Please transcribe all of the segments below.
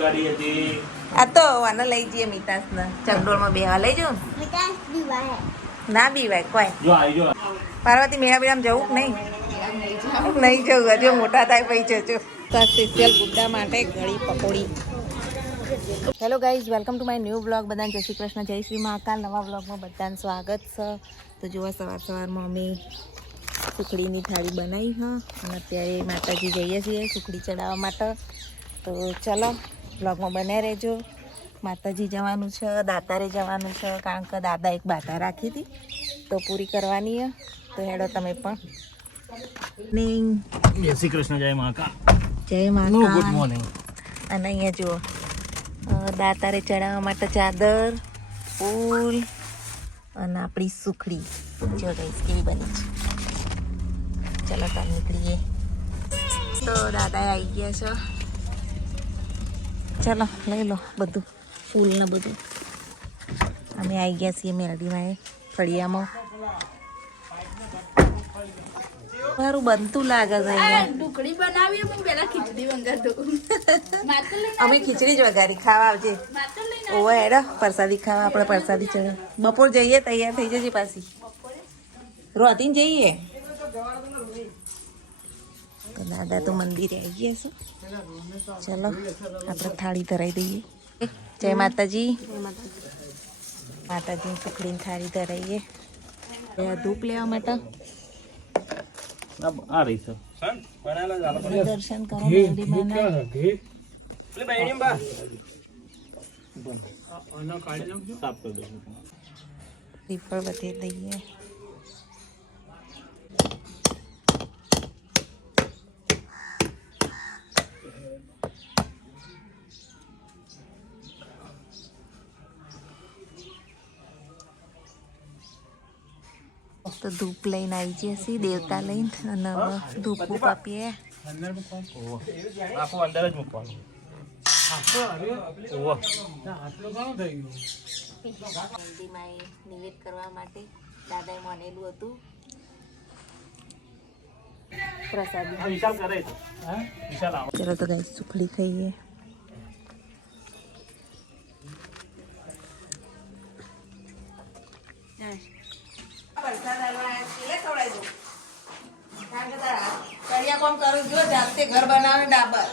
ગાડી હતી આ તો આને લઈ જઈએ મિતાસને ચકડોળમાં બેહવા લઈ જાઉં ના બીવાય કોઈ જો આવી જો પાર્વતી મેળા બેળામાં જવું કે નહીં નહીં જવું હજુ મોટા થાય પછી જજો સ્પેશિયલ ગુड्डा માટે ઘડી પકોડી. Hello guys, welcome to my new blog. બધાને જય શ્રી કૃષ્ણ, જય શ્રી મહાકાલ. નવા બ્લોગમાં બધાને સ્વાગત છે. તો જોવા સવારમાં અમે સુખડીની થાળી બનાવી હા અને અત્યારે માતાજી જઈએ છીએ સુખડી ચડાવવા માટે. તો ચલો બ્લોગમાં બને રહેજો. માતાજી જવાનું છે, દાતારે જવાનું છે, કારણ કે દાદા એક બાધા રાખી હતી તો પૂરી કરવાની છે. તો હેડો તમે પણ. જય શ્રી કૃષ્ણ, જય મહાકાલ. જય ગુડ મહાકાલ. મોર્નિંગ. અને અહીંયા જુઓ દાતારે ચડાવવા માટે ચાદર, ફૂલ અને આપણી સુખડી જો ગઈશ કેવી બની છે. ચલો તાર નીકળીએ. તો દાદા આવી ગયા છે. ચલો લઈ લો બધું ફૂલ ને બધું. અમે આવી ગયા છીએ મેરડીમાં ફળિયામાં. મારું બનતું લાગે છે અહીંયા. ઢોકળી બનાવી પણ પેલા ખીચડી વંગાર અમે ખીચડી જ વઘારી ખાવા આવજે. ઓવે હેડો પ્રસાદી ખાવા આપણે પ્રસાદી ચડે. બપોર જઈએ તૈયાર થઈ જજે પાછી. રોતીને જઈએ. તો દાદા તો મંદિરે આવી ગયા છે. ચલો આપણે થાળી ધરાઈ દઈએ. જય માતાજી. માતાજીની સુખડીની થાળી ધરાઈએ. ધૂપ લેવા માટે આ રહી છે દર્શન કરો મેરડીમાંના. સાફ કરી દો. શ્રીફળ બધે દઈએ. તો ધૂપ લઈને આવી જઈએ છીએ દેવતા લઈને અને ધૂપ બૂપ આપીએ. આખું અંદર જ મૂકવાનું. મંદિરમાં નિવેદ કરવા માટે દાદાએ માનેલું હતું પ્રસાદી. વિશાલ કરે છે. વિશાલ આવો. ચલો તો ગાઈસ સુખડી ખાઈએ. ઘર બનાવે ડાબર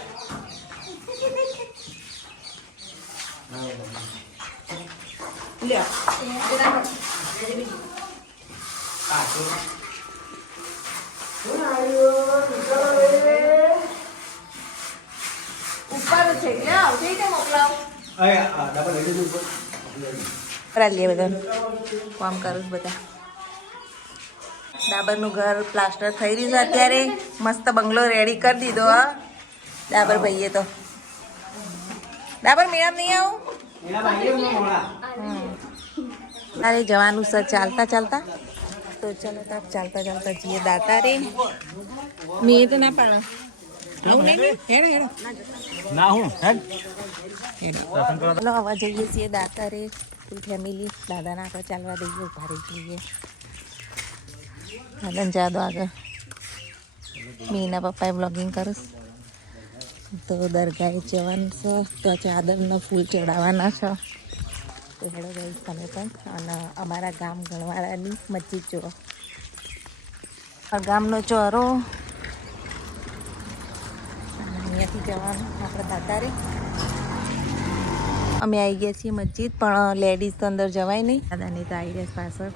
ઉપર છે મોકલાવ લે બધા કામ કરું બધા. ડાબરનું ઘર પ્લાસ્ટર થઈ રહ્યું છે અત્યારે. મસ્ત બંગલો રેડી કરી દીધો હા ડાબર ભાઈએ. તો ડાબર મેળામાં નહીં આવું. તારે જવાનું સર ચાલતા ચાલતા. તો ચાલો તાપ ચાલતા ચાલતા જઈએ દાતારે. મેં તો ના પાડો આવું નહીં. હેડો હેડો ના હું ચલો હવા જઈએ છીએ દાતારે ફૂલ ફેમિલી. દાદાના આગળ ચાલવા દઈએ, ઉભા રહી જઈએ. દાદાને જા દો આગળ. મીના પપ્પાએ બ્લોગિંગ કરું તો દરગાહે જવાનું છે. તો ચાદરના ફૂલ ચડાવવાના છે. તો હેડો ગઈ તમે પણ. અને અમારા ગામ ગણવાડાની મસ્જિદ જુઓ. ગામનો ચોરો. અહીંયાથી જવાનું આપણે દાતારે. અમે આવી ગયા છીએ મસ્જિદ, પણ લેડીઝ તો અંદર જવાય નહીં. દાદાની તો આવી રહ્યા પાછળ.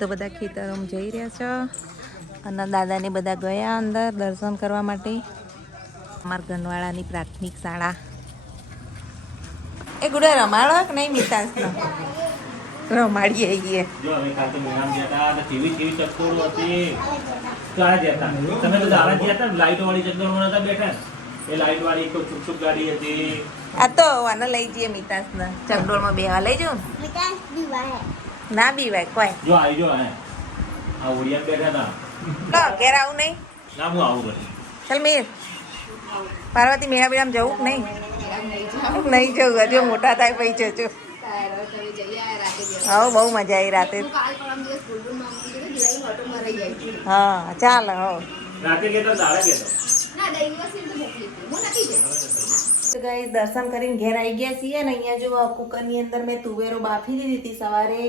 તો બધા ખેતરોમાં જઈ રહ્યા છે અને દાદાને બધા ગયા અંદર દર્શન કરવા માટે. અમારા ગનવાડાની પ્રાથમિક શાળા. એ ગુડા રમાડો કે નહીં મિતાસનો? રમાડીએ આવીએ. જો અમે કાલ તો મેળામાં ગયા હતા તો કેવી કેવી ચક્કોડો હતી. ક્યાં ગયા હતા તમે? તો દાડા ગયા હતા લાઈટ વાળી ચક્કોડો નતા બેઠા. એ લાઈટ વાળી કોઈ છુક છુક ગાડી હતી. આ તો આને લઈ જઈએ મિતાસને ચકડોળમાં બેહવા લઈ જાઉં. ના બીવાય કોઈ. જો આવી જો આ ઓડિયા બેઠા હતા. લો ઘેર આવું નહીં. ના હું આવું પછી. ચાલ મીર પાર્વતી મેળા બેળામાં જવું કે નહીં? નહીં જવું હજુ મોટા થાય પછી જજો. હા બહુ મજા આવી રાતે. હા ચાલ. રાતે ગયા તો દાડા ગયા ના, દિવસે મોકલી હું નથી જતી. તો ગાઈસ દર્શન કરીને ઘેર આવી ગયા છીએ ને અહીંયા જો કુકરની અંદર મેં તુવેરો બાફી દીધી હતી સવારે.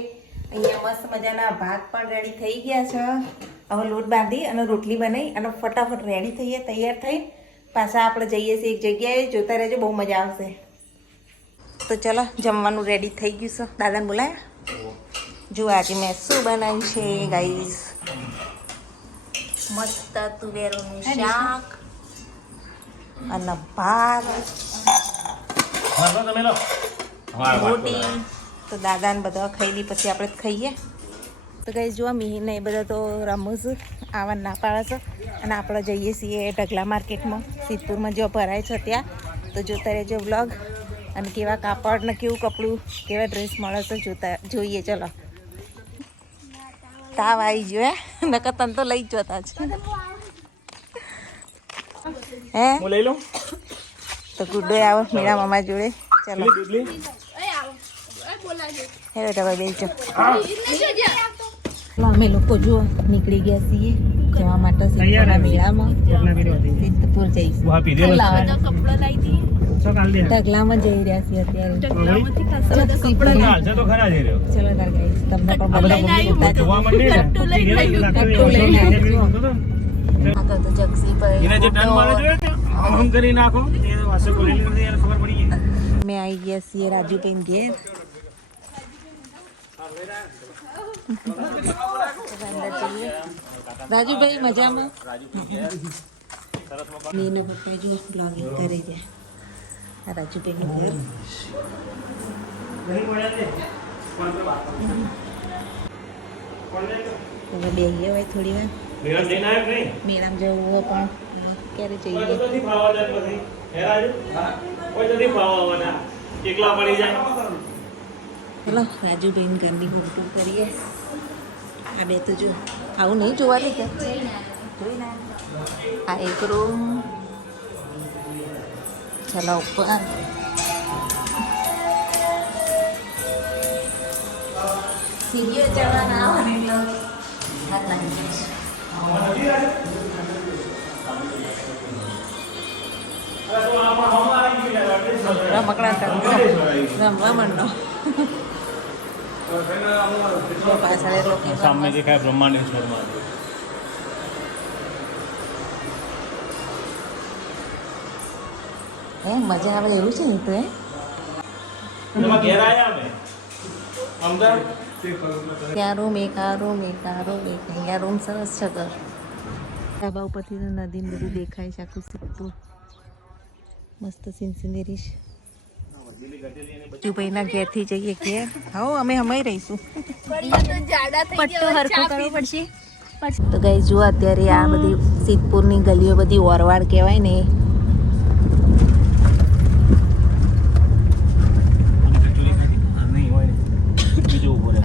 અહીંયા મસ્ત મજાના ભાત પણ રેડી થઈ ગયા છે. હવે લોટ બાંધી અને રોટલી બનાવી અને ફટાફટ રેડી થઈએ, તૈયાર થઈ પાછા આપણે જઈએ છીએ એક જગ્યાએ. જોતા રહેજો, બહુ મજા આવશે. તો ચલો જમવાનું રેડી થઈ ગયું છે. દાદાને બોલાયા. જો આજે મેં શું બનાવ્યું છે ગાઈસ, મસ્ત તુવેરોનું શાક અને ભાત રોટી. તો દાદાને બધા ખાઈ લી પછી આપણે ખાઈએ. તો ગાઈસ જો મિહિને એ બધા તો રમૂજ આવવા ના પાડે છે અને આપણે જઈએ છીએ ઢગલા માર્કેટમાં, સિદ્ધપુરમાં જો ભરાય છે ત્યાં. તો જોતા રહેજો વ્લોગ. અને કેવા કાપડ ને કેવું કપડું, કેવા ડ્રેસ મળે છે જોઈએ. ચલો તાવ આવી ગયો હે, નકર તને તો લઈ જ જતા છે હે. હું લઈ લઉં તો ગુડ્ડો આવો મીરા મામા જોડે. ચલો હેલો ટાબા બેસજો. અમે લોકો જો નીકળી ગયા છીએ જવા માટે સિદ્ધપુરના મેળામાં. સિદ્ધપુર જઈશું, ઢગલામાં જઈ રહ્યા છીએ અત્યારે. ચલો તાર ગાઈસ તમને પણ આગળ તો જગસીભાઈ અમે આવી ગયા છીએ રાજુભાઈ ઘેર. રાજુભાઈ મજામાં? મેનુ પપ્પા જો બ્લોગિંગ કરી દે. રાજુભાઈનું ઘર. હવે બેહીએ હોય થોડી વાર. મેળામાં જવું હોય પણ ક્યારે જઈએ? ચલો રાજુભાઈ ઘરની ફોટો કરીએ. આ બે તો જો આવું નહીં જોવાની કે આ એક રૂમ. ચલો ઉપર. સીડીઓ ચડવાના આવે ને હાથ લાગી જાય. રમકડા રમવા માંડો. સામે દેખાય બ્રહ્માંડેશ્વરમાં. હે મજા આવે એવું છે ને તો હે. ઘેર આયા અમે અમદાવાદ. ત્યાં રૂમ એક, આ રૂમ એક, આ રૂમ એક. અહીંયા રૂમ સરસ છે ઘર. ધાબા ઉપરથી નદી ને બધું દેખાય છે આખું સિદ્ધપુર. મસ્ત સિનસિનેરી છે. રાજુભાઈના ઘેરથી જઈએ ઘેર. હા અમે હમાઈ રહીશું. પટ્ટો હરખો કરવો પડશે. તો ગાઈસ જુઓ અત્યારે આ બધી સિદ્ધપુરની ગલીઓ બધી ઓરવાડ કહેવાય ને.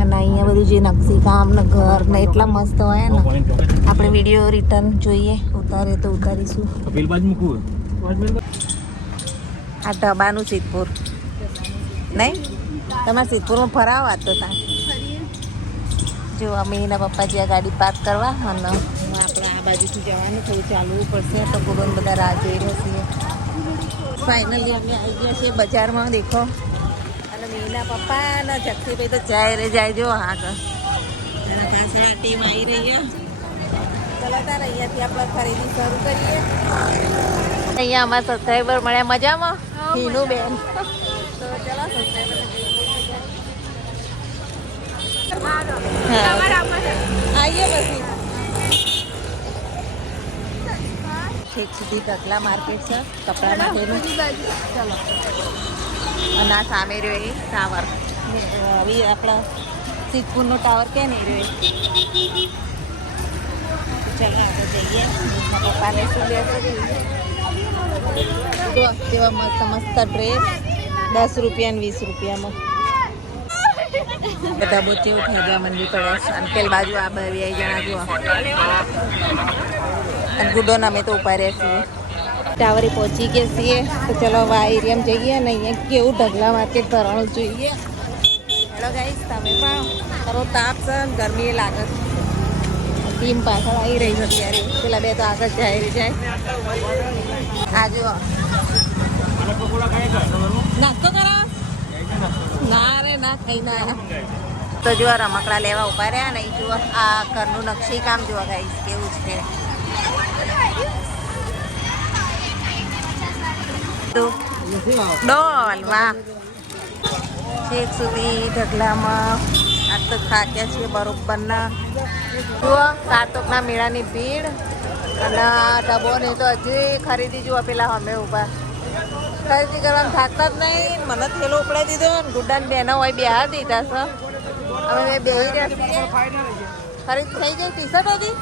અને અહીંયા બધું જે નકશી કામ ને ઘર ને એટલા મસ્ત હોય ને. આપણે વિડીયો રિટર્ન જોઈએ, ઉતારે તો ઉતારીશું. આ ઢબાનું સિદ્ધપુર નહીં? તમારે સિદ્ધપુરમાં ફરાવા તો ત્યાં જો અમે એના પપ્પાજી આ ગાડી પાર્ક કરવા અને આપણે આ બાજુથી જવાનું થોડું ચાલવું પડશે. તો ગુડોન બધા રાહ જોઈ રહ્યા છીએ. ફાઇનલી અમે આવી ગયા છીએ બજારમાં. દેખો અને મેના પપ્પા અને જક્ષીભાઈ તો જાય જો આગળ અને પાછળ આ ટીમ આવી રહી. ચલો તાર અહીંયાથી આપણે ખરીદી શરૂ કરીએ. અહીંયા અમારા સબસ્ક્રાઈબર મળ્યા મજામાં. હીનું બેન તો ચલો સબસ્ક્રાઈબર આવીએ પછી. છેક સુધી ઢગલા માર્કેટ છે કપડા માટેનું. ચલો અને આ સામે રહ્યો એ ટાવર. હવે આપણા સિદ્ધપુરનો ટાવર ક્યાં નહીં રહ્યો. ચાલો આપણે જઈએ. પપ્પાને શું લેશે કેવા મસ્ત મસ્ત ડ્રેસ 10 રૂપિયા ને 20 રૂપિયામાં. બધા બહુ કેવું ખાધવા મંડી પડે છે. અને પેલી બાજુ આ બે જણા જુઓ અને ગુડોન અમે તો ઉભા રહ્યા છીએ. ટાવરે પહોંચી ગયા છીએ. તો ચલો હવે આ એરિયામાં જઈએ અને અહીંયા કેવું ઢગલા માર્કેટ ભરવાનું જોઈએ. હેલો ગાઈસ તમે પણ કરો તાપ છે, ગરમી એ લાગે છે. ટીમ પાછળ આવી રહી છે અત્યારે. પેલા બે તો આગળ જાય. આ જો પકોડા ખાઈએ કે નાસ્તો કરા ના રે ના ખાઈ ના તો જો રમકડા લેવા ઉભા રહ્યા ને જુઓ આ ઘરનું નકશી કામ જોવા ગાઈસ કેવું છે ડોલ વાહ છેક સુધી ઢગલામાં આ તો થાક્યા છીએ બરોબરના જુઓ કારતકના મેળાની ભીડ અને ડબ્બો ને તો હજી ખરીદી જુઓ પેલા અમે ઉભા ખરીદી કરવાનું થાકતા જ નહીં મને થેલો ઉપડાઈ દીધો ને ગુડ્ડાને બેનો હોય બે હાથ દીધા છે અમે બે બેહી રહ્યા છીએ ખરીદી થઈ ગઈ ટી શર્ટ હતી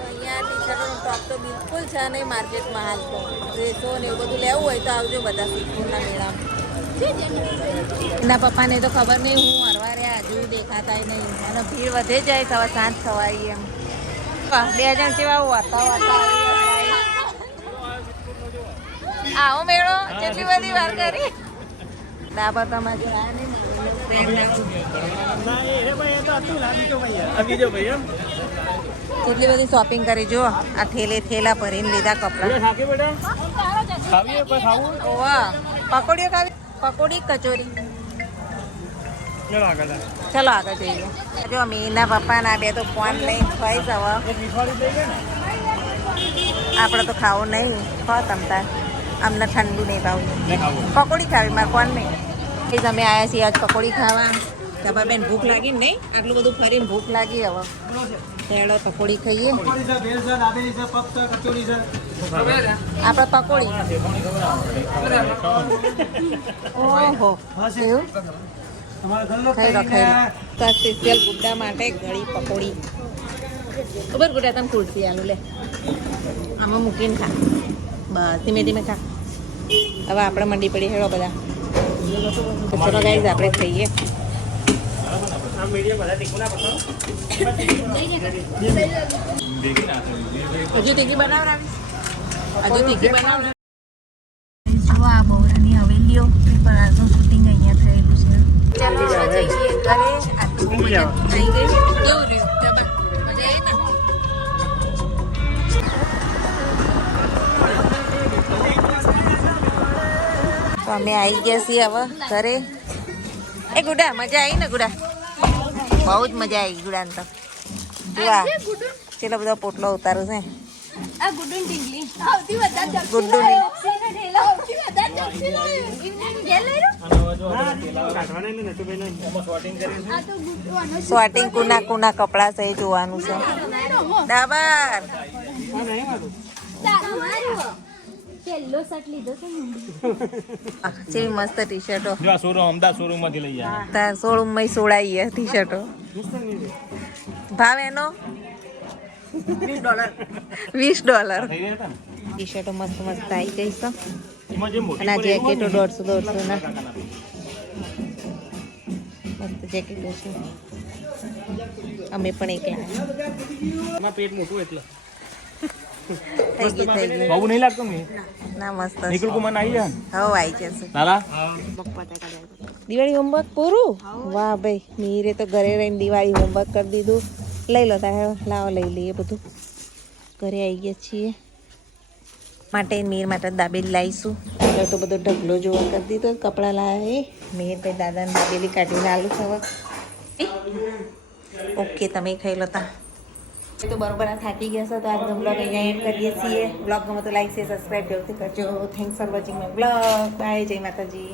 અહીંયા ટી શર્ટનો ટોપ તો બિલકુલ છે નહીં માર્કેટમાં હાલ તો ડ્રેસો ને એવું બધું લેવું હોય તો આવજો બધા સિદ્ધપુરના મેળામાં એના પપ્પાને તો ખબર નહીં હું હરવા રહ્યા હજુ દેખાતા નહીં અને ભીડ વધે જાય સવા સાંજ સવારી એમ 2 જણ જેવા વાતા આવો મેળો કેટલી બધી વાર કરી ડાબા તમારે કેટલી બધી શોપિંગ કરી જો આ થેલા ભરીને લીધા કપડા પકોડીઓ ખાવી પકોડી કચોરી ચલો આગળ જઈએ જો મીના પપ્પાના બે તો ફોન લઈને ખાઈ જવા આપણે તો ખાવું નહીં ખો તમતા અમને ઠંડુ નહીં ભાવતું પકોડી ખાવી મારે કોણ નહીં એ તમે આવ્યા છીએ આજ પકોડી ખાવા તમારે બેન ભૂખ લાગી ને નહીં આટલું બધું ફરીને ભૂખ લાગી હવે ચાલો પકોડી ખાઈએ આપણે પકોડી ઓહો એવું ખાઈ લો સ્પેશિયલ ગુડ્ડા માટે ગળી પકોડી ખબર ગુડ્ડા તમે કુર્તી આલું લે આમાં મૂકીને ખા બસ ધીમે ધીમે ખા હવે આપણે મંડી પડી હેડો બધા ચલો ગાઈઝ આપણે ખાઈએ હજુ તીખી બનાવરાવી હજુ તીખી બનાવ જો આ બહુરાની હવેલીઓ પણ આજનું શૂટિંગ અહીંયા થયેલું છે ચાલો હવે જઈએ ઘરે આટલું થઈ ગયું કેવું રહ્યું મજા આવી ને તો અમે આવી ગયા છીએ હવે ઘરે એ ગુડા મજા આવી ને ગુડા બહુ જ મજા આવી ગુડાને તો જોવા ચેટલો બધો પોટલો ઉતારું છે આ ગુડુન ટીંગલી આવતી વધારે ગુડ્ડુ શોર્ટિંગ કુના કુના કપડા છે જોવાનું છે ડાબર પેલો શર્ટ લીધો છે ને જેવી મસ્ત ટી શર્ટો જો આ શોરૂમ અમદાવાદ શોરૂમ માંથી લઈ જાય તાર શોરૂમ માં સોળાઈએ ટી શર્ટો ભાવ એનો $20 થઈ ગયા હતા ને ટી શર્ટો મસ્ત મસ્ત આવી ગઈ છે એમાં જે મોટી અને આ જેકેટો 150 ના મસ્ત જેકેટો છે અમે પણ એક લાવ્યા એમાં પેટ મોટું એટલે થઈ ગઈ બહુ નહીં લાગતું ને ના મસ્ત નિકુલ કુમાર આવી જાય હવે આવી જશે તારા દિવાળી હોમવર્ક પૂરું વાહ ભાઈ મીરે તો ઘરે રહીને દિવાળી હોમવર્ક કરી દીધું લઈ લો તારે લાવો લઈ લઈએ બધું ઘરે આવી ગયા છીએ માટે મીર માટે દાબેલી લાવીશું આગળ તો બધો ઢગલો જોવા કરી દીધો કપડાં લાવે મીર ભાઈ દાદાને દાબેલી કાઢીને આલું ખબર ઓકે તમે ખાઈ લો તા તો બરોબર આ થાકી ગયા છે તો આજનો બ્લોગ અહીંયા એન્ડ કરીએ છીએ બ્લોગ ગમે તો લાઈક છે સબસ્ક્રાઈબ જરૂરથી કરજો thanks for watching my blog bye જય માતાજી